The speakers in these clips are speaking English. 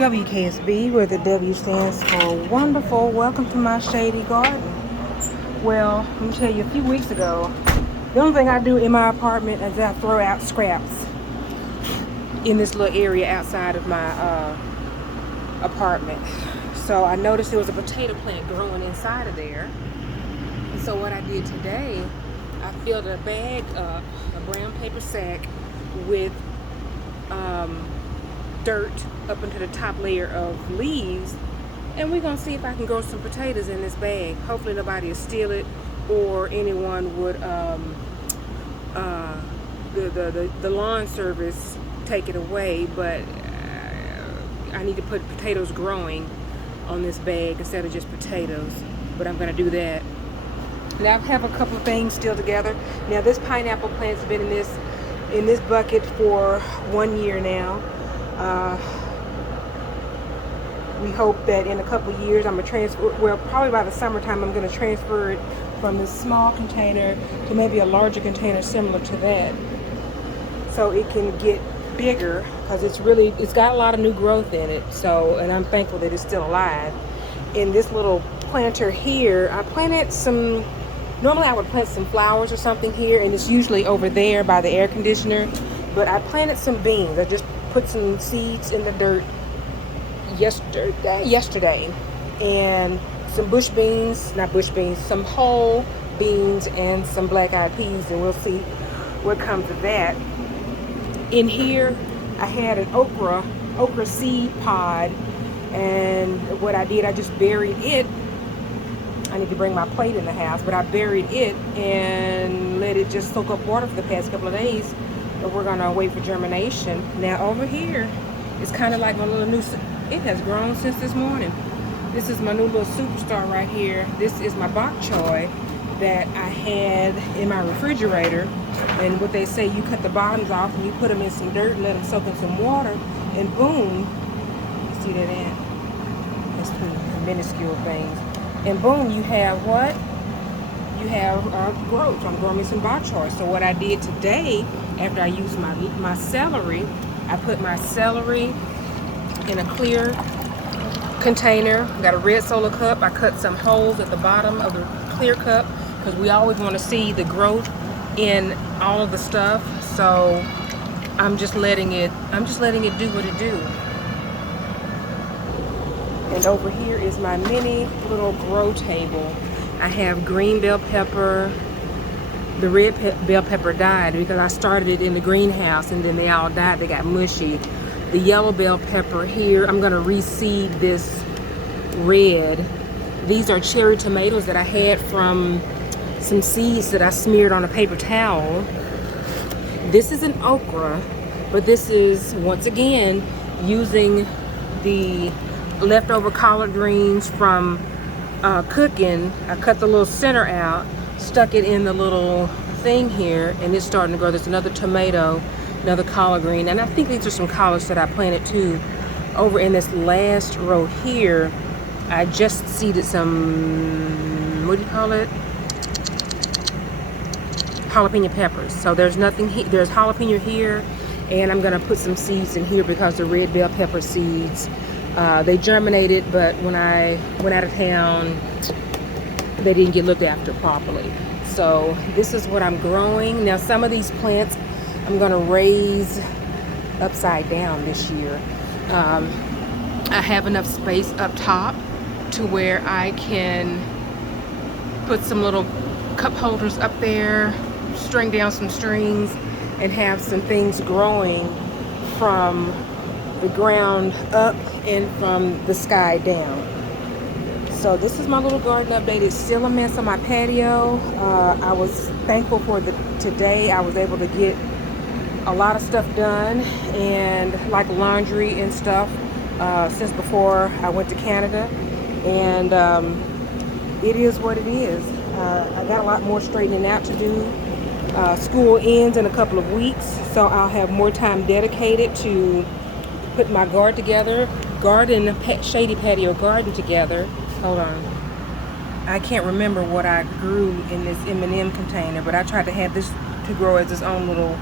WKSB, where the W stands for wonderful. Welcome to my shady garden. Well, let me tell you, a few weeks ago, the only thing I do in my apartment is I throw out scraps in this little area outside of my apartment. So I noticed there was a potato plant growing inside of there. And so what I did today, I filled a bag up, a brown paper sack, with dirt up into the top layer of leaves, and we're gonna see if I can grow some potatoes in this bag. Hopefully nobody will steal it, or anyone would the lawn service take it away. But I need to put potatoes growing on this bag instead of just potatoes, but I'm gonna do that. Now I have a couple of things still together. Now this pineapple plant's been in this bucket for 1 year now. We hope that in a couple of years I'm gonna transfer, well, probably by the summertime I'm gonna transfer it from this small container to maybe a larger container similar to that, so it can get bigger, because it's got a lot of new growth in it. So, and I'm thankful that it's still alive. In this little planter here, I planted some, normally I would plant some flowers or something here, and it's usually over there by the air conditioner, but I planted some beans. I just put some seeds in the dirt yesterday, and some some whole beans and some black-eyed peas, and we'll see what comes of that. In here I had an okra seed pod, and what I did, I just buried it. I need to bring my plate in the house, but I buried it and let it just soak up water for the past couple of days. But we're gonna wait for germination. Now over here, it's kind of like my little new, it has grown since this morning. This is my new little superstar right here. This is my bok choy that I had in my refrigerator. And what they say, you cut the bottoms off and you put them in some dirt and let them soak in some water, and boom, you see that ant? That's two minuscule things. And boom, you have what? You have growth. I'm growing me some bok choy. So what I did today, after I used my celery, I put my celery in a clear container. Got a red Solo cup. I cut some holes at the bottom of the clear cup, because we always want to see the growth in all of the stuff. So I'm just letting it do what it do. And over here is my mini little grow table. I have green bell pepper. The red bell pepper died because I started it in the greenhouse and then they all died. They got mushy. The yellow bell pepper here, I'm gonna reseed this red. These are cherry tomatoes that I had from some seeds that I smeared on a paper towel. This is an okra, but this is, once again, using the leftover collard greens from cooking. I cut the little center out, stuck it in the little thing here, and it's starting to grow. There's another tomato, another collard green, and I think these are some collards that I planted too. Over in this last row here, I just seeded some, what do you call it? Jalapeno peppers. So there's nothing here. There's jalapeno here, and I'm gonna put some seeds in here because the red bell pepper seeds, they germinated, but when I went out of town, they didn't get looked after properly. So this is what I'm growing. Now some of these plants I'm gonna raise upside down this year. I have enough space up top to where I can put some little cup holders up there, string down some strings, and have some things growing from the ground up and from the sky down. So this is my little garden update. It's still a mess on my patio. I was thankful for today I was able to get a lot of stuff done, and like laundry and stuff, since before I went to Canada. And it is what it is. I got a lot more straightening out to do. School ends in a couple of weeks, so I'll have more time dedicated to put my shady patio garden together. Hold on. I can't remember what I grew in this M&M container, but I tried to have this to grow as its own little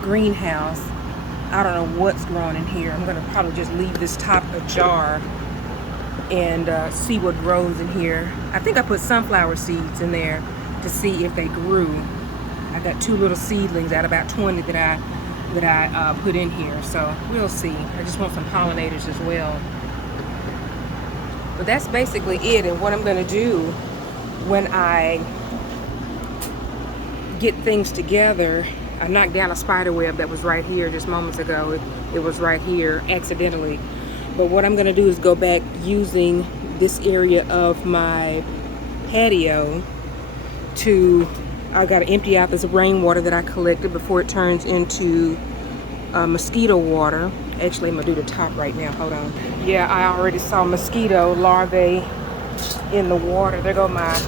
greenhouse. I don't know what's growing in here. I'm gonna probably just leave this top ajar and see what grows in here. I think I put sunflower seeds in there to see if they grew. I got 2 little seedlings out of about 20 that I put in here, so we'll see. I just want some pollinators as well. But that's basically it. And what I'm gonna do when I get things together, I knocked down a spider web that was right here just moments ago. It was right here accidentally. But what I'm gonna do is go back using this area of my patio to, I gotta empty out this rainwater that I collected before it turns into mosquito water. Actually, I'm gonna do the top right now, hold on. Yeah, I already saw mosquito larvae in the water. There go my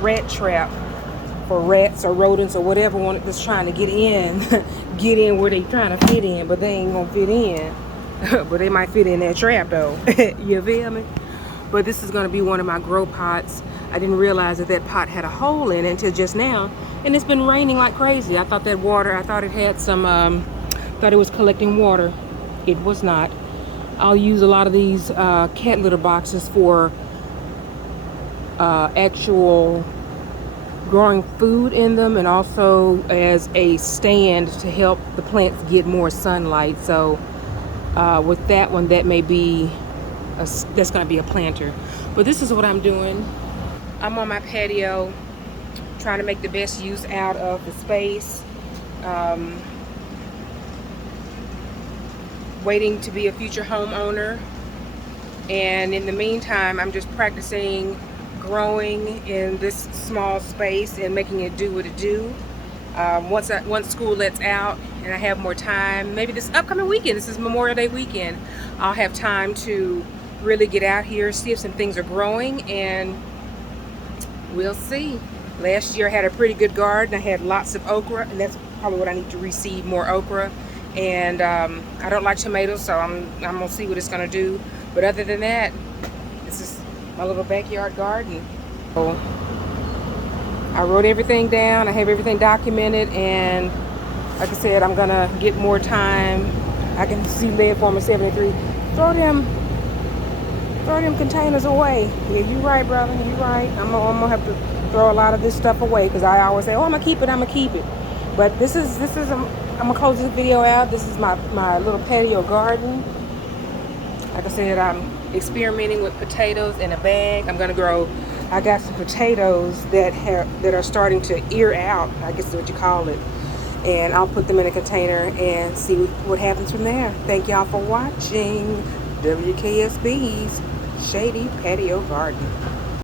rat trap for rats or rodents or whatever one that's trying to get in, get in where they trying to fit in, but they ain't gonna fit in. But they might fit in that trap though. You feel me? But this is gonna be one of my grow pots. I didn't realize that that pot had a hole in it until just now, and it's been raining like crazy. I thought that water, I thought it had some, thought it was collecting water. It was not. I'll use a lot of these cat litter boxes for actual growing food in them, and also as a stand to help the plants get more sunlight. So with that one, that may be that's going to be a planter. But this is what I'm doing. I'm on my patio trying to make the best use out of the space, waiting to be a future homeowner. And in the meantime, I'm just practicing growing in this small space and making it do what it do. Once school lets out and I have more time, maybe this upcoming weekend, this is Memorial Day weekend, I'll have time to really get out here, see if some things are growing, and we'll see. Last year I had a pretty good garden. I had lots of okra, and that's probably what I need to reseed, more okra. And I don't like tomatoes, so I'm gonna see what it's gonna do. But other than that, this is my little backyard garden. So I wrote everything down. I have everything documented, and like I said, I'm gonna get more time. I can see lead former 73. Throw them containers away. Yeah, you right, brother. You right. I'm gonna have to throw a lot of this stuff away, because I always say, oh, I'm gonna keep it. But this is I'm gonna close this video out. This is my little patio garden. Like I said, I'm experimenting with potatoes in a bag. I'm gonna grow, I got some potatoes that are starting to ear out, I guess is what you call it. And I'll put them in a container and see what happens from there. Thank y'all for watching WKSB's Shady Patio Garden.